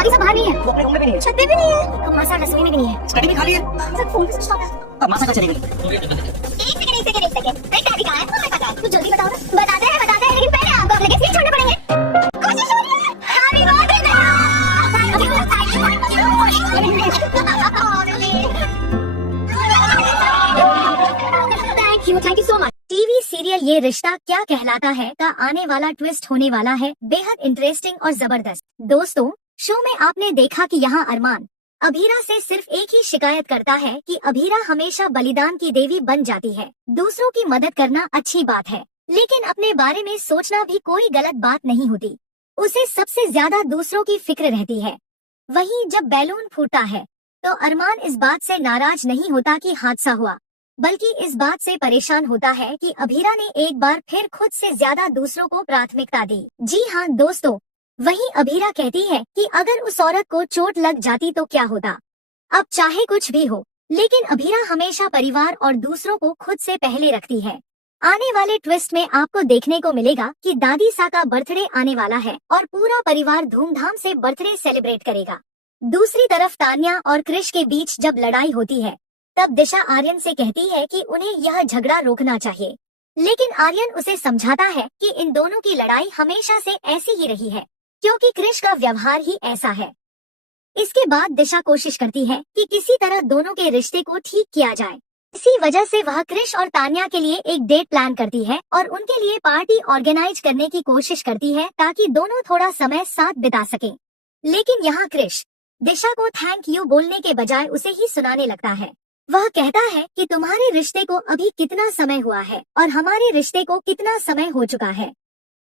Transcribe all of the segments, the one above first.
दादी सब बाहर नहीं है, वो अपने रूम में भी नहीं है, छत पे भी नहीं है, अब मासा रसोई में भी नहीं है, स्टडी में खाली है। सर फोन पे स्विच ऑफ है। अब मासा कहाँ चली गई? एक सेकंड मेरी दादी कहाँ है? हमें पता है, तू जल्दी बताओ ना। बताते हैं लेकिन पहले आपको अपने गेस्ट छोड़ने पड़ेंगे। कोशिश हो रही है। Happy birthday. Thank you so much. TV serial ये रिश्ता क्या कहलाता है का आने वाला ट्विस्ट होने वाला है बेहद इंटरेस्टिंग और जबरदस्त। दोस्तों, शो में आपने देखा कि यहाँ अरमान अभीरा से सिर्फ एक ही शिकायत करता है कि अभीरा हमेशा बलिदान की देवी बन जाती है। दूसरों की मदद करना अच्छी बात है, लेकिन अपने बारे में सोचना भी कोई गलत बात नहीं होती। उसे सबसे ज्यादा दूसरों की फिक्र रहती है। वहीं जब बैलून फूटता है तो अरमान इस बात से नाराज नहीं होता कि हादसा हुआ, बल्कि इस बात से परेशान होता है कि अभीरा ने एक बार फिर खुद से ज्यादा दूसरों को प्राथमिकता दी। जी हाँ दोस्तों, वहीं अभीरा कहती है कि अगर उस औरत को चोट लग जाती तो क्या होता। अब चाहे कुछ भी हो, लेकिन अभीरा हमेशा परिवार और दूसरों को खुद से पहले रखती है। आने वाले ट्विस्ट में आपको देखने को मिलेगा कि दादी सा का बर्थडे आने वाला है और पूरा परिवार धूमधाम से बर्थडे सेलिब्रेट करेगा। दूसरी तरफ तान्या और क्रिश के बीच जब लड़ाई होती है, तब दिशा आर्यन से कहती है कि उन्हें यह झगड़ा रोकना चाहिए, लेकिन आर्यन उसे समझाता है कि इन दोनों की लड़ाई हमेशा से ऐसी ही रही है, क्योंकि क्रिश का व्यवहार ही ऐसा है। इसके बाद दिशा कोशिश करती है कि किसी तरह दोनों के रिश्ते को ठीक किया जाए। इसी वजह से वह क्रिश और तान्या के लिए एक डेट प्लान करती है और उनके लिए पार्टी ऑर्गेनाइज करने की कोशिश करती है ताकि दोनों थोड़ा समय साथ बिता सकें। लेकिन यहाँ क्रिश दिशा को थैंक यू बोलने के बजाय उसे ही सुनाने लगता है। वह कहता है कि तुम्हारे रिश्ते को अभी कितना समय हुआ है और हमारे रिश्ते को कितना समय हो चुका है।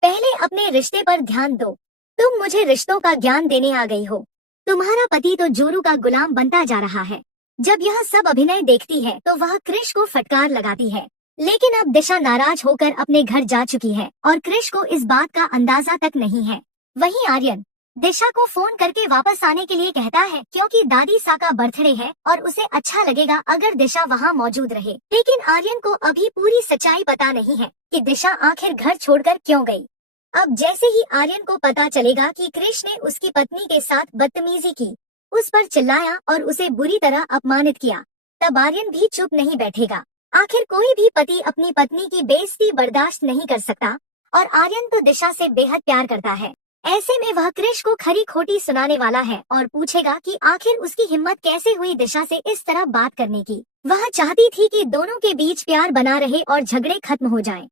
पहले अपने रिश्ते पर ध्यान दो। तुम मुझे रिश्तों का ज्ञान देने आ गई हो। तुम्हारा पति तो जोरू का गुलाम बनता जा रहा है। जब यह सब अभिनय देखती है तो वह क्रिश को फटकार लगाती है, लेकिन अब दिशा नाराज होकर अपने घर जा चुकी है और क्रिश को इस बात का अंदाजा तक नहीं है। वहीं आर्यन दिशा को फोन करके वापस आने के लिए कहता है, क्योंकि दादी सा का बर्थडे है और उसे अच्छा लगेगा अगर दिशा वहाँ मौजूद रहे। लेकिन आर्यन को अभी पूरी सच्चाई पता नहीं है कि दिशा आखिर घर छोड़कर क्यों गई। अब जैसे ही आर्यन को पता चलेगा कि क्रिश ने उसकी पत्नी के साथ बदतमीजी की, उस पर चिल्लाया और उसे बुरी तरह अपमानित किया, तब आर्यन भी चुप नहीं बैठेगा। आखिर कोई भी पति अपनी पत्नी की बेइज्जती बर्दाश्त नहीं कर सकता और आर्यन तो दिशा से बेहद प्यार करता है। ऐसे में वह क्रिश को खरी खोटी सुनाने वाला है और पूछेगा कि आखिर उसकी हिम्मत कैसे हुई दिशा से इस तरह बात करने की। वह चाहती थी कि दोनों के बीच प्यार बना रहे और झगड़े खत्म हो जाएं।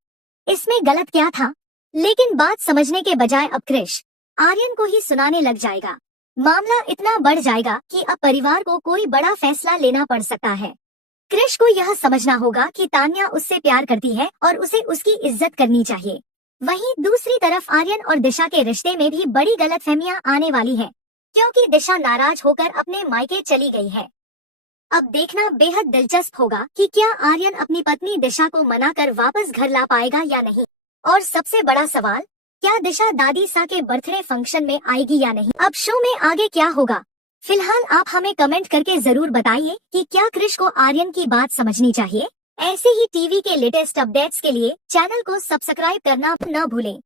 इसमें गलत क्या था? लेकिन बात समझने के बजाय अब क्रिश आर्यन को ही सुनाने लग जाएगा। मामला इतना बढ़ जाएगा कि अब परिवार को कोई बड़ा फैसला लेना पड़ सकता है। क्रिश को यह समझना होगा कि तान्या उससे प्यार करती है और उसे उसकी इज्जत करनी चाहिए। वहीं दूसरी तरफ आर्यन और दिशा के रिश्ते में भी बड़ी गलतफहमियां आने वाली है, क्योंकि दिशा नाराज होकर अपने मायके चली गई है। अब देखना बेहद दिलचस्प होगा कि क्या आर्यन अपनी पत्नी दिशा को मनाकर वापस घर ला पाएगा या नहीं। और सबसे बड़ा सवाल, क्या दिशा दादी सा के बर्थडे फंक्शन में आएगी या नहीं। अब शो में आगे क्या होगा, फिलहाल आप हमें कमेंट करके जरूर बताइए कि क्या क्रिश को आर्यन की बात समझनी चाहिए। ऐसे ही टीवी के लेटेस्ट अपडेट्स के लिए चैनल को सब्सक्राइब करना न भूलें।